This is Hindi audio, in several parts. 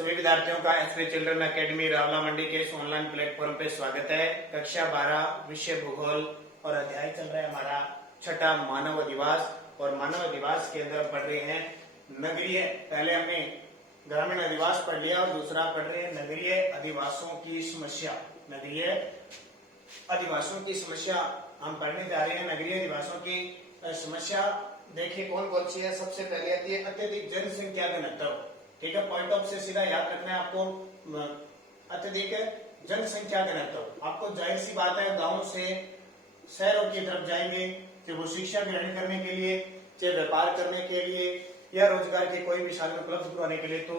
सभी विद्यार्थियों का एसपी चिल्ड्रन एकेडमी रावला मंडी के इस ऑनलाइन प्लेटफॉर्म पे स्वागत है। कक्षा 12 विषय भूगोल और अध्याय चल रहा है हमारा छठा मानव अधिवास। और मानव अधिवास के अंदर पढ़ रहे हैं नगरीय। पहले हमने ग्रामीण अधिवास पढ़ लिया और दूसरा पढ़ रहे हैं नगरीय अधिवासों की समस्या। नगरीय अधिवासों की समस्या हम पढ़ने जा रहे हैं। नगरीय अधिवासों की समस्या देखिए कौन कौन सी है। सबसे पहले आती है अत्यधिक जनसंख्या घनत्व। ठीक है, पॉइंट ऑफ से सीधा याद रखना है आपको। अत्यधिक जनसंख्या घनत्व, आपको जाहिर सी बात है गांव से शहरों की तरफ जाएंगे कि वो शिक्षा ग्रहण करने के लिए, चाहे व्यापार करने के लिए या रोजगार के कोई भी साधन उपलब्ध करवाने के लिए। तो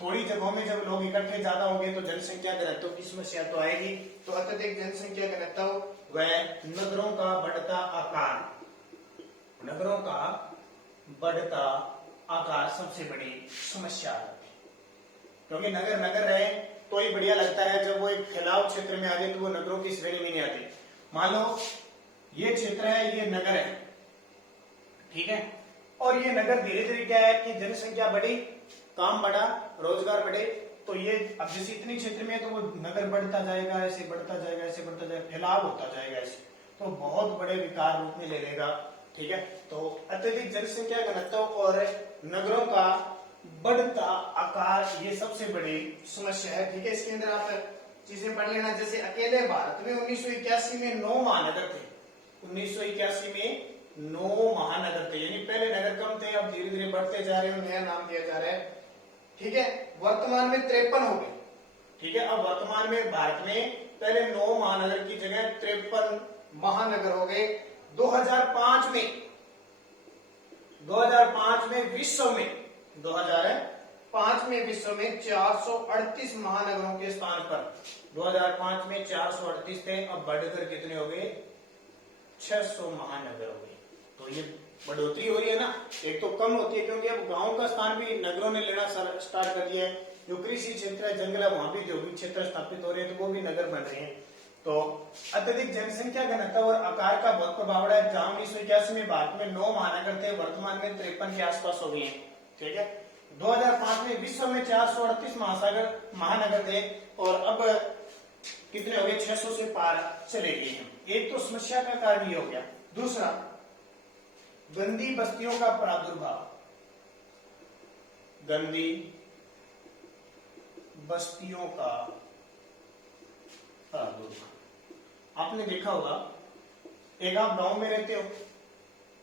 थोड़ी जगहों में जब लोग इकट्ठे ज्यादा होंगे तो जनसंख्या घनत्व की समस्या तो आएगी। तो अत्यधिक जनसंख्या घनत्व व नगरों का बढ़ता आकार, नगरों का बढ़ता आकार सबसे बड़ी समस्या है। क्योंकि नगर नगर रहे तो ही बढ़िया लगता है, जब वो एक फैलाव क्षेत्र में आ जाए तो वो नगरों की श्रेणी में नहीं आती। मान लो ये क्षेत्र है, ये नगर है, ठीक है, और ये नगर धीरे धीरे क्या है कि जनसंख्या बढ़ी, काम बढ़ा, रोजगार बढ़े, तो ये अब जैसे इतने क्षेत्र में है तो वो नगर बढ़ता जाएगा, ऐसे बढ़ता जाएगा, ऐसे बढ़ता जाएगा, फैलाव होता जाएगा ऐसे, तो बहुत बड़े विकार रूप में ले लेगा। ठीक है, तो अत्यधिक जनसंख्या घनत्व और नगरों का बढ़ता आकार ये सबसे बड़ी समस्या है। ठीक है, इसके अंदर आप चीजें पढ़ लेना। जैसे अकेले भारत में 1981 में 9 महानगर थे। 1981 में 9 महानगर थे, यानी पहले नगर कम थे, अब धीरे धीरे बढ़ते जा रहे हैं, नया नाम दिया जा रहा है। ठीक है, वर्तमान में 53 हो गए। ठीक है, अब वर्तमान में भारत में पहले 9 महानगर की जगह 53 महानगर हो गए। 2005 में विश्व में 2005 में विश्व में 438 महानगरों के स्थान पर 2005 में 438 थे, अब बढ़कर कितने हो गए? 600 महानगर हो गए। तो ये बढ़ोतरी हो रही है ना। एक तो कम होती है क्योंकि अब गांव का स्थान भी नगरों ने लेना स्टार्ट कर दिया है। जो कृषि क्षेत्र है, जंगल है, वहां भी औद्योगिक क्षेत्र स्थापित हो रहे हैं तो वो भी नगर बन रहे हैं। तो अत्यधिक जनसंख्या घनत्व और आकार का बहुत प्रभाव रहा है। जहां 1981 में भारत में 9 महानगर थे, वर्तमान में 53 के आसपास हो गए हैं। ठीक है, 2005 में विश्व में 438 महानगर थे और अब कितने हो गए? 600 से पार चले गए हैं। एक तो समस्या का कारण ये हो गया। दूसरा, गंदी बस्तियों का प्रादुर्भाव। गंदी बस्तियों का प्रादुर्भाव आपने देखा होगा। एक आप गांव में रहते हो,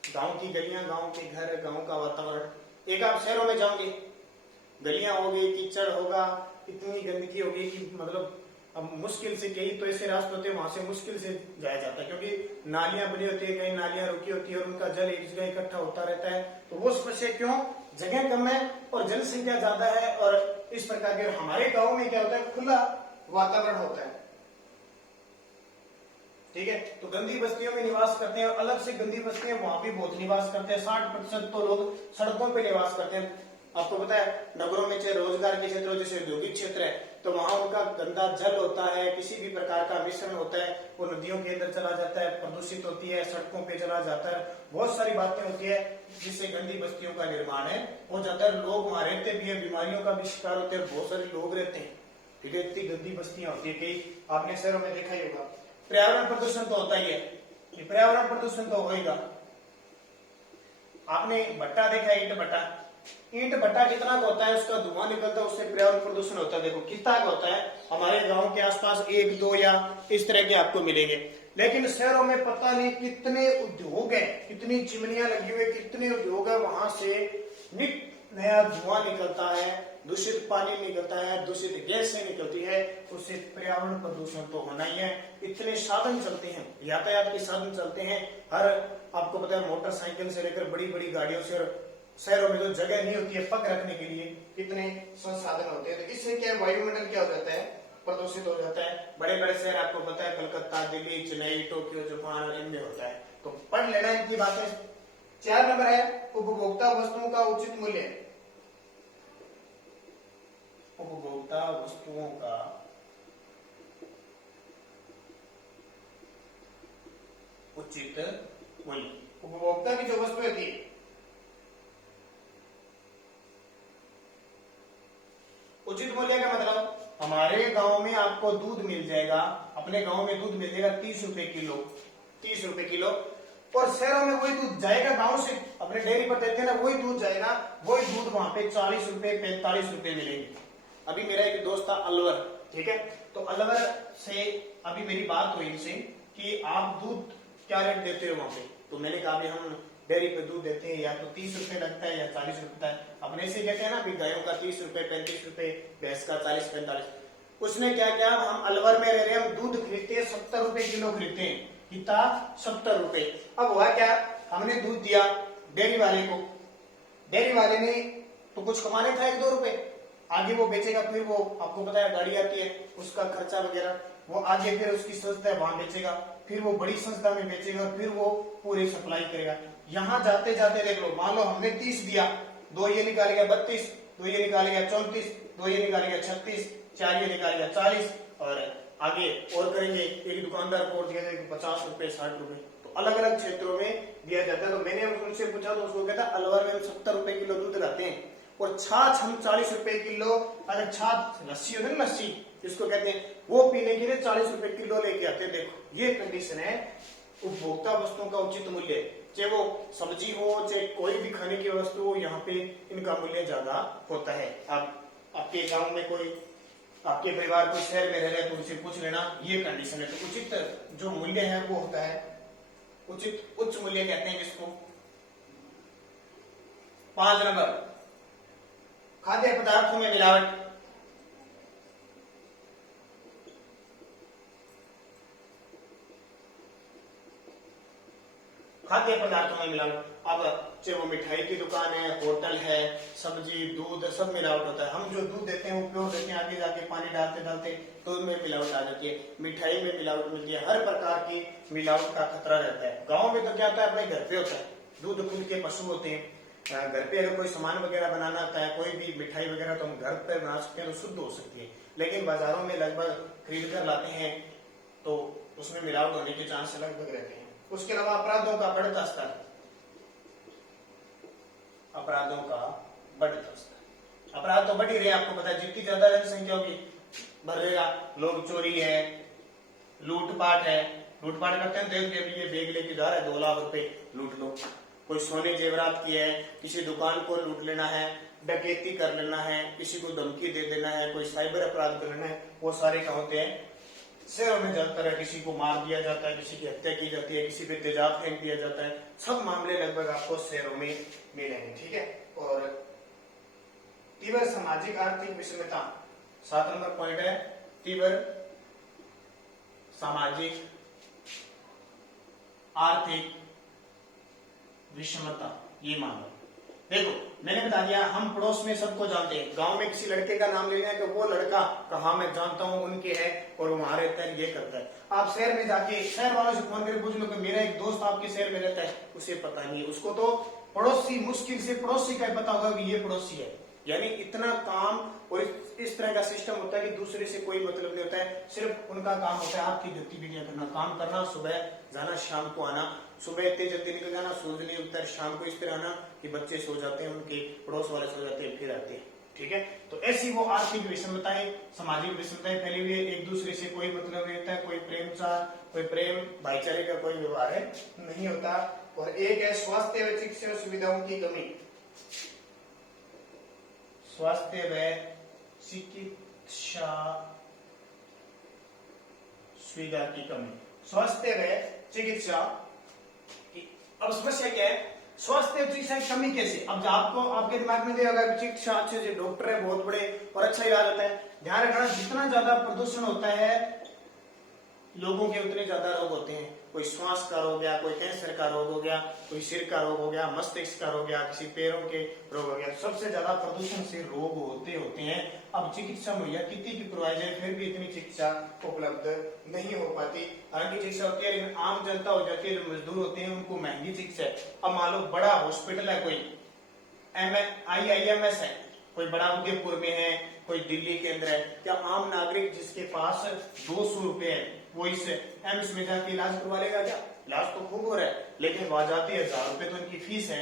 गांव की गलियां, गांव के घर, गांव का वातावरण। एक आप शहरों में जाओगे, गलियां होगी, कीचड़ होगा, इतनी गंदगी होगी कि मतलब अब मुश्किल से, कई तो ऐसे रास्ते होते हैं वहां से मुश्किल से जाया जाता है क्योंकि नालियां बनी होती है, कई नालियां रुकी होती है और उनका जल एक जगह इकट्ठा होता रहता है। तो वो समस्या क्यों? जगह कम है और जनसंख्या ज्यादा है और इस प्रकार के। हमारे गाँव में क्या होता है? खुला वातावरण होता है। ठीक है, तो गंदी बस्तियों में निवास करते हैं और अलग से गंदी बस्तियां वहां भी बहुत निवास करते हैं। 60% तो लोग सड़कों पे निवास करते हैं। आपको पता है नगरों में चाहे रोजगार के क्षेत्र हो, जैसे औद्योगिक क्षेत्र है, तो वहां उनका गंदा जल होता है, किसी भी प्रकार का मिश्रण होता है, वो नदियों के अंदर चला जाता है, प्रदूषित होती है, सड़कों पे चला जाता है, बहुत सारी बातें होती है जिससे गंदी बस्तियों का निर्माण हो जाता है। लोग वहां रहते भी है, बीमारियों का भी शिकार होते हैं, बहुत सारे लोग रहते हैं। ठीक है, इतनी गंदी बस्तियां होती है। कई आपने शहरों में देखा ही होगा। पर्यावरण प्रदूषण तो होता ही है, पर्यावरण प्रदूषण तो होगा। आपने भट्टा देखा है, ईंट भट्टा। ईंट भट्टा कितना का होता है, उसका धुआं निकलता है, उससे पर्यावरण प्रदूषण होता है। देखो कितना का होता है। हमारे गांव के आसपास 1-2 या इस तरह के आपको मिलेंगे, लेकिन शहरों में पता नहीं कितने उद्योग है, कितनी चिमनियां लगी हुई, कितने उद्योग है, वहां से नित नया धुआं निकलता है, दूषित पानी निकलता है, दूषित गैसें निकलती है, उससे पर्यावरण प्रदूषण तो होना ही है। इतने साधन चलते हैं, यातायात के साधन चलते हैं, हर आपको पता है मोटरसाइकिल से लेकर बड़ी बड़ी गाड़ियों से। शहरों में तो जगह नहीं होती है पग रखने के लिए, कितने संसाधन होते हैं। तो इससे क्या वायुमंडल क्या हो जाता है? प्रदूषित हो जाता है। बड़े बड़े शहर आपको पता है, कलकत्ता, दिल्ली, चेन्नई, टोक्यो, जापान, इनमें होता है। तो पढ़ लेना इनकी बातें। 4 नंबर है उपभोक्ता वस्तुओं का उचित मूल्य। उपभोक्ता वस्तुओं का उचित मूल्य। उपभोक्ता की जो वस्तु होती है उचित मूल्य का मतलब हमारे गांव में आपको दूध मिल जाएगा, अपने गांव में दूध मिल जाएगा 30 रुपए किलो, 30 रुपए किलो। और शहरों में वही दूध जाएगा, गांव से अपने डेयरी पर देते हैं ना, वही दूध जाएगा, वही दूध वहां पे 40 रुपए 45 रुपए मिलेंगे। अभी मेरा एक दोस्त था अलवर, ठीक है, तो अलवर से अभी मेरी बात हुई इनसे कि आप दूध क्या रेट देते हो वहां पे, तो मैंने कहा अभी हम डेयरी पे दूध देते हैं या तो 30 रुपए लगता है या 40 रुपए है, अपने से कहते हैं ना, गायों का 30 रुपए 35 रुपए, भैंस का 40-45। उसने क्या किया, हम अलवर में रह रहे हैं, हम दूध खरीदते हैं 70 रुपए किलो खरीदते हैं, कितना 70 रुपए। अब हुआ क्या, हमने दूध दिया डेयरी वाले को, डेयरी वाले ने तो कुछ कमाने था 1-2 रुपए, आगे वो बेचेगा, फिर वो आपको पता है गाड़ी आती है उसका खर्चा वगैरह, वो आगे फिर उसकी संस्था है वहां बेचेगा, फिर वो बड़ी संस्था में बेचेगा और फिर वो पूरी सप्लाई करेगा। यहाँ जाते जाते देख लो, मान लो हमने 30 दिया, 2 ये निकाल गया 32, 2 ये निकाल गया 34, 2 ये निकाल गया 36, 4 ये निकाल गया 40, और आगे और करेंगे, एक दुकानदार को दिया जाएगा 50 रुपए 60 रुपए, तो अलग अलग क्षेत्रों में दिया जाता है। तो मैंने उनसे पूछा तो उसको कहता अलवर में 70 रुपए किलो दूध लाते हैं और छाछ हम 40 रुपए किलो, अगर छाछ लस्सी होती है ना, लस्सी जिसको कहते हैं, वो पीने के लिए 40 रुपए किलो लेके आते हैं। देखो ये कंडीशन है उपभोक्ता वस्तुओं का उचित मूल्य, चाहे वो सब्जी हो चाहे कोई भी खाने की वस्तु हो, यहाँ पे इनका मूल्य ज्यादा होता है। आप आपके गांव में कोई, आपके परिवार कोई शहर में रह रहे हैं तो उनसे पूछ लेना, ये कंडीशन है। तो उचित जो मूल्य है वो होता है उचित, उच्च मूल्य कहते हैं जिसको। 5 नंबर, खाद्य पदार्थों में मिलावट। खाद्य पदार्थों में मिलावट, अब चाहे वो मिठाई की दुकान है, होटल है, सब्जी दूध सब मिलावट होता है। हम जो दूध देते हैं वो प्योर देते हैं, आगे जाके पानी डालते डालते तो उसमें मिलावट आ जाती है, मिठाई में मिलावट मिलती है, हर प्रकार की मिलावट का खतरा रहता है। गाँव में तो क्या होता है, अपने घर पे होता है, दूध खुद के पशु होते हैं, घर पे अगर कोई सामान वगैरह बनाना होता है, कोई भी मिठाई वगैरह तो हम घर पर बना सकते हैं तो शुद्ध हो सकती है। लेकिन बाजारों में लगभग खरीद कर लाते हैं तो उसमें मिलावट होने के चांस लगभग रहते हैं। उसके अलावा अपराधों का बढ़ता स्तर, अपराधों का बढ़ता स्तर, अपराध तो बढ़ ही रहे, आपको पता है, जितनी ज्यादा जनसंख्या होगी बढ़ेगा, लोग चोरी है, लूटपाट है, लूटपाट करते हैं, देख अभी ये बैग लेके जा रहा है 2 लाख रुपए लूट लो, कोई सोने जेवरात की है, किसी दुकान को लूट लेना है, डकैती कर लेना है, किसी को धमकी दे देना है, कोई साइबर अपराध कर लेना है, वो सारे क्या होते हैं शहरों में ज्यादातर है। किसी को मार दिया जाता है, किसी की हत्या की जाती है, किसी पे तेजाब फेंक दिया जाता है, सब मामले लगभग आपको शहरों में मिलेंगे, ठीक है। और तीव्र सामाजिक आर्थिक विषमता, 7 नंबर पॉइंट है, तीव्र सामाजिक आर्थिक विषमता। ये मान लो, देखो मैंने बता दिया, हम पड़ोस में सबको जानते हैं, गांव में किसी लड़के का नाम लेना है कि वो लड़का कहा मैं जानता हूँ उनके है और वहां रहता है, ये करता है। आप शहर में जाके शहर वालों से फोन करके पूछ लो कि मेरा एक दोस्त आपके शहर में रहता है, उसे पता नहीं, उसको तो पड़ोसी, मुश्किल से पड़ोसी का पता होगा कि ये पड़ोसी है। यानी इतना काम और इस तरह का सिस्टम होता है कि दूसरे से कोई मतलब नहीं होता है, सिर्फ उनका काम होता है आपकी गतिविधियां करना, काम करना, सुबह जाना शाम को आना, सुबह इतनी जल्दी निकल जाना, सूरज नहीं उगता, शाम को इस तरह आना कि बच्चे सो जाते हैं, उनके पड़ोस वाले सो जाते हैं, फिर आते हैं, ठीक है। तो ऐसी वो आर्थिक विषमताएं, सामाजिक विषमताएं फैली हुई है, एक दूसरे से कोई मतलब नहीं होता है, कोई प्रेम भाईचारे का कोई व्यवहार है नहीं होता। और एक है स्वास्थ्य व चिकित्सा सुविधाओं की कमी, स्वास्थ्य व चिकित्सा सुविधा की कमी, स्वास्थ्य व चिकित्सा। अब समस्या क्या है, स्वास्थ्य और चिकित्सा की कमी कैसे? अब आपको आपके दिमाग में देगा चिकित्सा अच्छे से डॉक्टर है बहुत बड़े और अच्छा इलाज होता है, ध्यान रखना जितना ज्यादा प्रदूषण होता है लोगों के उतने ज्यादा रोग होते हैं, कोई श्वास का रोग हो गया, कोई कैंसर का रोग हो गया, कोई सिर का रोग हो गया, मस्तिष्क का रोग हो गया, किसी पैरों के रोग हो गया, सबसे ज्यादा प्रदूषण से रोग होते हैं। अब चिकित्सा मुहैया कितनी भी करवाई जाए फिर भी इतनी चिकित्सा उपलब्ध नहीं हो पाती। हालांकि चिकित्सा होती है लेकिन आम जनता हो जाती है, जो मजदूर होते हैं उनको महंगी चिकित्सा है। अब मान लो बड़ा हॉस्पिटल है, कोई IIMS है, कोई बड़ा उदयपुर में है, कोई दिल्ली के अंदर है, क्या आम नागरिक जिसके पास 200 रुपए है वो इस एम्स में जाके इलाज करवा लेगा क्या? इलाज तो खूब हो रहा है लेकिन वहां जाते 1000 रुपए तो इनकी फीस है,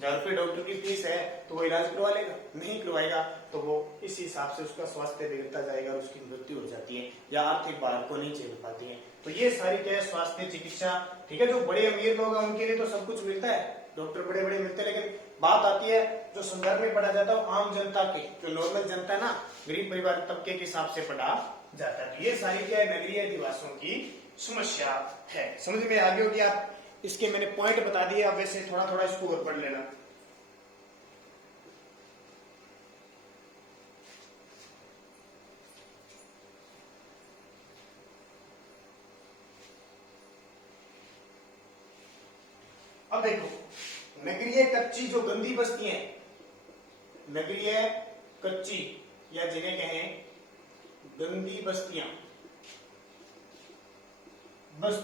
₹1000 डॉक्टर की फीस है तो वो इलाज करवा लेगा? नहीं करवाएगा, तो वो इस हिसाब से उसका स्वास्थ्य बिगड़ता जाएगा और उसकी मृत्यु हो जाती है या आर्थिक बाढ़ को नहीं झेल पाती है। तो ये सारी क्या है, स्वास्थ्य चिकित्सा, ठीक है। जो बड़े अमीर लोग हैं उनके लिए तो सब कुछ मिलता है, डॉक्टर बड़े बड़े मिलते हैं, लेकिन बात आती है जो संदर्भ में पढ़ा जाता है वो आम जनता के, जो नॉर्मल जनता है ना, गरीब परिवार तबके के हिसाब से पढ़ा जाता है। तो ये सारी क्या है, नगरीय अधिवासियों की समस्या है। समझ में आ गई होगी आप, इसके मैंने पॉइंट बता दिए, अब वैसे थोड़ा थोड़ा इसको और पढ़ लेना। अब देखो, नगरीय कच्ची जो गंदी बस्ती है, नगरीय कच्ची या जिन्हें कहें गंदी बस्तियां, बस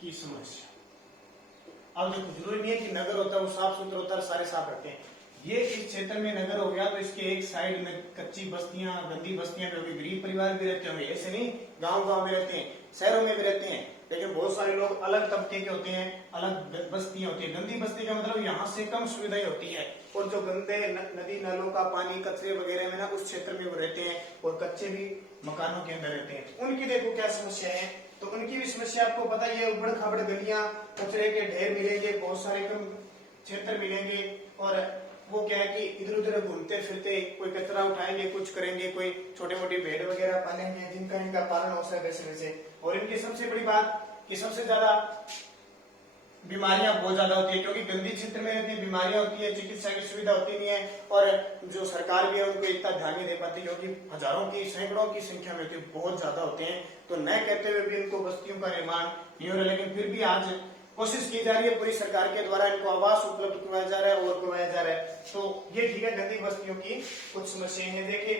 की समस्या। अब देखो, जरूरी नहीं है कि नगर होता है वो साफ सुथरा होता है, सारे साफ रखते हैं। ये इस क्षेत्र में नगर हो गया तो इसके एक साइड कच्ची बस्तियां, गंदी बस्तियां में होगी, गरीब परिवार भी रहते होंगे, ऐसे नहीं गांव गांव में रहते हैं, शहरों में भी रहते हैं, लेकिन बहुत सारे लोग अलग तबके के होते हैं, अलग बस्तियां होती है। गंदी बस्ती का मतलब यहाँ से कम सुविधाएं होती है, और जो गंदे नदी नालों का पानी, कचरे वगैरह में ना, उस क्षेत्र में वो रहते हैं, और कच्चे भी मकानों के अंदर रहते हैं। उनकी देखो क्या समस्या है, तो उनकी भी समस्या आपको पता ही है, उबड़ खाबड़ गलियां, कचरे के ढेर मिलेंगे, बहुत सारे कम क्षेत्र मिलेंगे, और वो क्या है कि इधर उधर घूमते फिरते कोई कचरा उठाएंगे, कुछ करेंगे, कोई छोटे मोटे भेड़ वगैरह पालेंगे जिनका इनका पालन हो सके वैसे वैसे। और इनकी सबसे बड़ी बात कि सबसे ज्यादा बीमारियां बहुत ज्यादा होती है, क्योंकि गंदी क्षेत्र में रहती है, बीमारियां होती है, चिकित्सा की सुविधा होती नहीं है, और जो सरकार भी है उनको इतना ध्यान नहीं दे पाती, क्योंकि हजारों की सैकड़ों की संख्या में होती है, बहुत ज्यादा होते हैं। तो न कहते हुए भी इनको बस्तियों का निर्माण नहीं हो रहा, लेकिन फिर भी आज कोशिश की जा रही है पूरी सरकार के द्वारा, इनको आवास उपलब्ध करवाया जा रहा है और करवाया जा रहा है। तो ये ठीक है, गंदी बस्तियों की कुछ समस्याएं हैं। देखिए,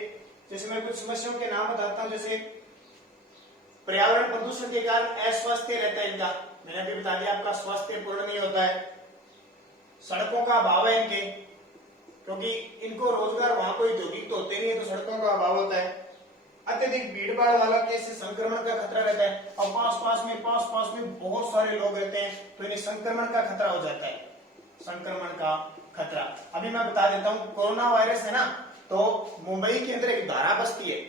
जैसे मैं कुछ समस्याओं के नाम बताता हूँ, जैसे पर्यावरण प्रदूषण के कारण अस्वास्थ्य रहता है इनका, मैंने अभी बता दिया आपका स्वास्थ्य पूर्ण नहीं होता है। सड़कों का अभाव है इनके, क्योंकि इनको रोजगार वहां कोई औद्योगिक तो होते नहीं है, तो सड़कों का अभाव होता है। अत्यधिक भीड़ भाड़ वाला केस से संक्रमण का खतरा रहता है, और पास पास में बहुत सारे लोग रहते हैं, तो इन्हें संक्रमण का खतरा हो जाता है, संक्रमण का खतरा। अभी मैं बता देता हूँ, कोरोना वायरस है ना, तो मुंबई के अंदर एक धारा बस्ती है,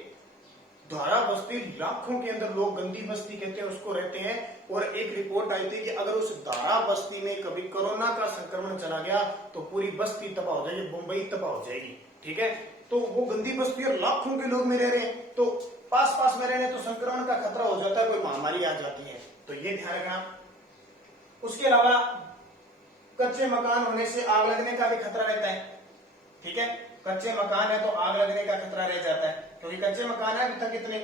धारा बस्ती लाखों के अंदर लोग गंदी बस्ती कहते हैं उसको रहते हैं, और एक रिपोर्ट आई थी कि अगर उस धारा बस्ती में कभी कोरोना का संक्रमण चला गया तो पूरी बस्ती तबाह हो जाएगी, मुंबई तबाह हो जाएगी, ठीक है। तो वो गंदी बस्ती और लाखों के लोग में रह रहे हैं, तो पास में रह रहे हैं, तो संक्रमण का खतरा हो जाता है, कोई महामारी आ जाती है, तो ये ध्यान रखना। उसके अलावा कच्चे मकान होने से आग लगने का भी खतरा रहता है, ठीक है। कच्चे मकान है तो आग लगने का खतरा रह जाता है, क्योंकि कच्चे मकान है अभी तक कितने।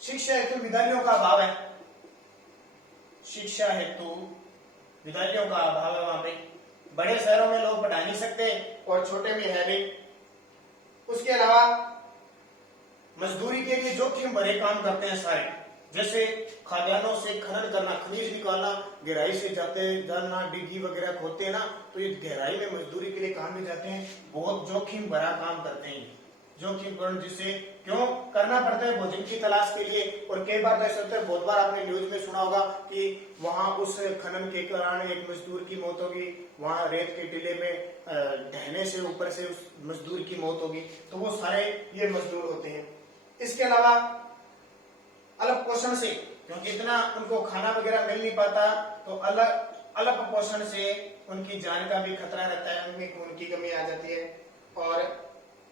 शिक्षा हेतु विद्यालयों का अभाव है, शिक्षा हेतु विद्यालयों का अभाव है वहां पे, बड़े शहरों में लोग पढ़ा नहीं सकते और छोटे में है भी। उसके अलावा मजदूरी के लिए जोखिम भरे काम करते हैं सारे, जैसे खाद्यान्नों से खनन करना, खनिज निकालना, गहराई से जाना, डिग्गी वगैरह खोदते हैं ना, तो ये गहराई में मजदूरी के लिए काम में जाते हैं, बहुत जोखिम भरा काम करते हैं, जोखिमपूर्ण, जिससे क्यों करना पड़ता है, भोजन की तलाश के लिए। और कई बार तो ऐसा होता है, बहुत बार आपने न्यूज में सुना होगा कि वहां उस खनन के कारण एक मजदूर की मौत होगी, वहां रेत के टीले में ढहने से ऊपर से उस मजदूर की मौत होगी, तो वो सारे ये मजदूर होते हैं। इसके अलावा अल्प पोषण से, क्योंकि इतना उनको खाना वगैरह मिल नहीं पाता, तो अल्प पोषण से उनकी जान का भी खतरा रहता है, उनमें खून की कमी आ जाती है। और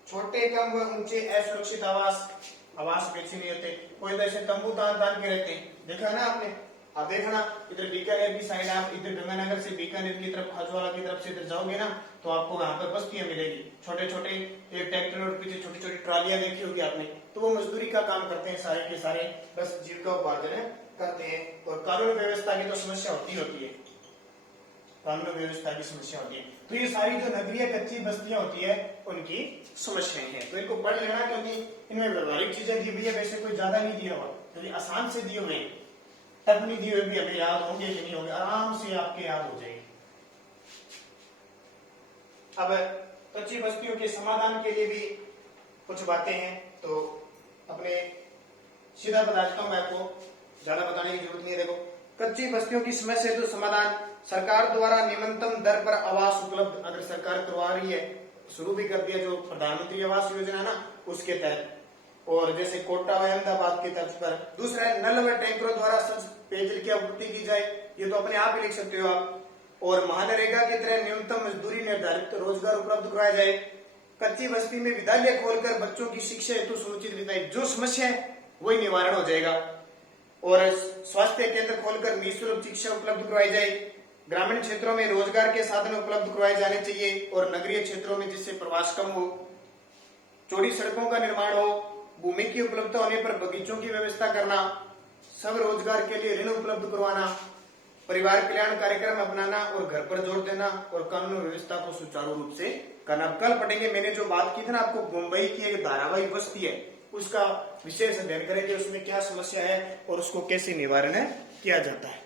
छोटे कम व ऊंचे असुरक्षित आवास अच्छे नहीं होते, कोई तो ऐसे तंबू तान के रहते हैं, देखा ना आपने। अब देखना इधर बीकानेर की साइड, आप इधर गंगानगर से बीकानेर की तरफ, खाजवाला की तरफ से इधर जाओगे ना, तो आपको वहां पर बस्तियां मिलेगी, छोटे छोटे एक ट्रैक्टर और पीछे छोटी छोटी ट्रालियां देखी होगी आपने, तो वो मजदूरी का काम करते हैं सारे के सारे, बस जीविका उपार्जन करते हैं। और कानून व्यवस्था की तो समस्या होती है, कानून व्यवस्था की समस्या होती है। तो ये सारी जो नगरीय कच्ची बस्तियां होती है उनकी समस्याएं हैं, तो इनको पढ़ लेना, क्योंकि इनमें व्यवहारिक चीजें दी हुई है, वैसे कोई ज्यादा नहीं दिया हुआ, क्योंकि आसान से दिए हुए, तब नहीं दिए हुए भी हमें याद होंगे कि नहीं होंगे, आराम से आपके याद हो जाएंगे। अब कच्ची बस्तियों के समाधान के लिए भी कुछ बातें हैं, तो अपने सीधा बता देता हूं, मैं आपको ज्यादा बताने की जरूरत नहीं है। देखो, कच्ची बस्तियों की समस्या तो समाधान सरकार द्वारा निम्नतम दर पर आवास उपलब्ध, अगर सरकार करवा रही है, शुरू भी कर दिया जो प्रधानमंत्री आवास योजना है ना, उसके तहत, और जैसे कोटा व अहमदाबाद के तर्ज पर। दूसरा है नल व टैंकरों द्वारा स्वच्छ पेयजल की आपूर्ति की जाए, ये तो अपने आप ही लिख सकते हो आप। और महानरेगा की तरह न्यूनतम मजदूरी निर्धारित रोजगार उपलब्ध करवाया जाए। कच्ची बस्ती में विद्यालय खोलकर बच्चों की शिक्षा हेतु सुनिश्चित विधायी, जो समस्या है वही निवारण हो जाएगा। और स्वास्थ्य केंद्र खोलकर निःशुल्क शिक्षा उपलब्ध करवाई जाए। ग्रामीण क्षेत्रों में रोजगार के साधन उपलब्ध करवाए जाने चाहिए, और नगरीय क्षेत्रों में जिससे प्रवास कम हो। चौड़ी सड़कों का निर्माण हो, भूमि की उपलब्धता होने पर बगीचों की व्यवस्था करना, सब रोजगार के लिए ऋण उपलब्ध करवाना, परिवार कल्याण कार्यक्रम अपनाना और घर पर जोर देना, और कानून व्यवस्था को सुचारू रूप से करना। कल पढ़ेंगे, मैंने जो बात की थी ना आपको, मुंबई की एक धारावाहिक बस्ती है, उसका विशेष अध्ययन करेंगे, उसमें क्या समस्या है और उसको कैसे निवारण किया जाता है।